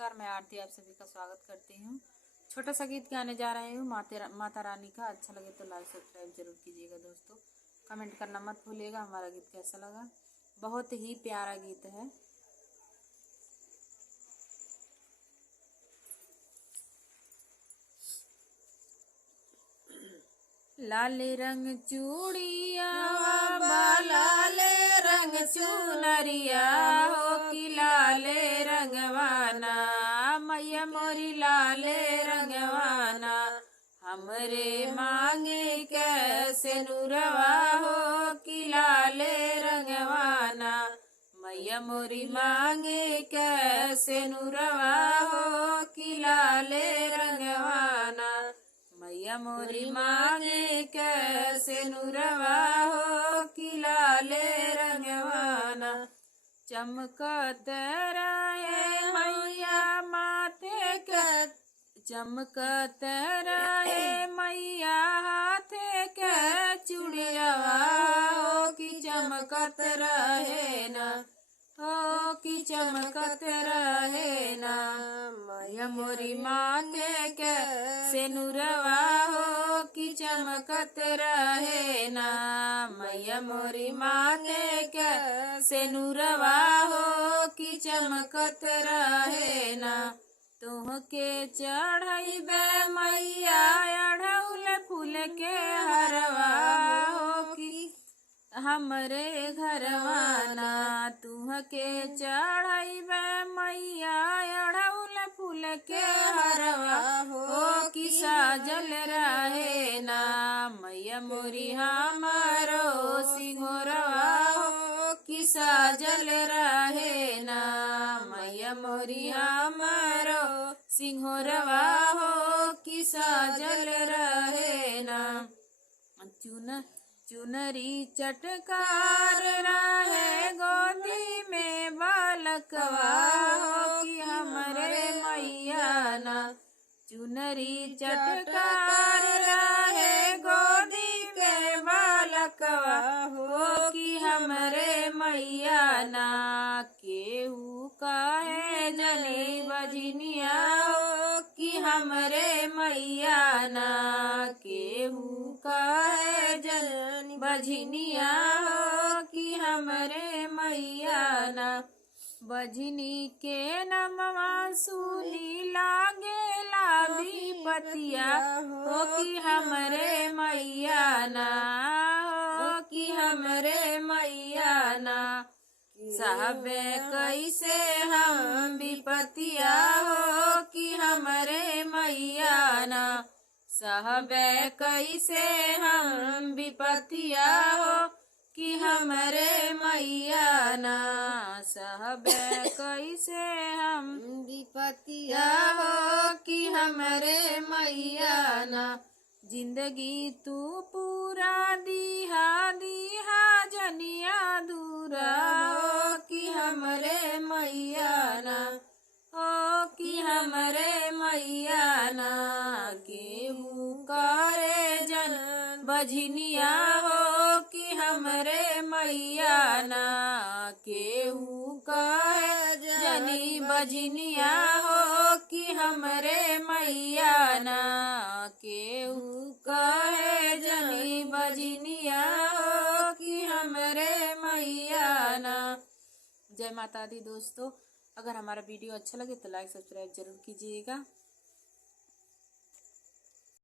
नमस्कार, मैं आरती आप सभी का स्वागत करती हूँ। छोटा सा गीत गाने जा रहे हूँ माता रानी का। अच्छा लगे तो लाइक सब्सक्राइब जरूर कीजिएगा दोस्तों। कमेंट करना मत भूलिएगा हमारा गीत कैसा लगा। बहुत ही प्यारा गीत है। लाले रंग चूड़िया लाले रंग चुनरिया हो कि लाले रंगवाना मैया मोरी लाले रंगवाना हमरे मांगे कैसे नूरवा हो कि लाले रंगवाना मैया मोरी मांगे कैसे नूरवा हो कि लाले रंगवाना मैया मोरी मांगे कैसे नूरवा हो कि लाले रंगवाना चमकत रहे मैया माथे के चमकत रहे मैया हाथे के चूड़िया हो कि चमकत रहे ना हो कि चमकत रहे ना मैया मोरी माथे के से नूरवा हो कि चमकत रहे ना मैया मोरी माथे के से नूरवा हो कि चमकत रहे ना तुहके चढ़ैबे मैया अढ़ौल फूल के हरवा हो कि हमरे घरवाना तुहके चढ़ैबे मैया अढ़ौल फूल के हरवा हो कि साजल रहे ना मैया मोरी हमारो सिंघोरवा हो कि साजल रहे ना मैया मोरी हमारो सिंघोरवा हो कि साजल रहे ना चुनरी चटकार रहे गोदी में बालकवा हो कि हमरे मैया ना चुनरी चटकार रहे गोदी के बालकवा हो कि हमरे मैया ना केहू काहे जनी बजनिया हो कि हमरे मैया ना केहू काहे जनी बजनिया हो कि हमरे मैया ना बजनी के नमवा सुनी लागे लाभी पतिया हो कि हमरे मैया ना हो कि हमरे मैया ना साहबे कैसे हम विपतिया हो कि हमरे मैया ना साहबे कैसे हम विपतिया हो कि हमरे मैया ना साहबे कैसे हम विपतिया हो कि हमरे मैया ना जिंदगी तू पूरा दिहा दिहा जनिया दूरा हो कि हमरे मैया ना हो कि हमरे मैया ना केहू करे जन बजनिया हो कि हमरे मैया ना केहू करे जनी बजनिया हो कि हमरे मैया ना केहू कहे जनी बजनिया हो कि हमरे मैया ना। जय माता दी दोस्तों। अगर हमारा वीडियो अच्छा लगे तो लाइक सब्सक्राइब जरूर कीजिएगा।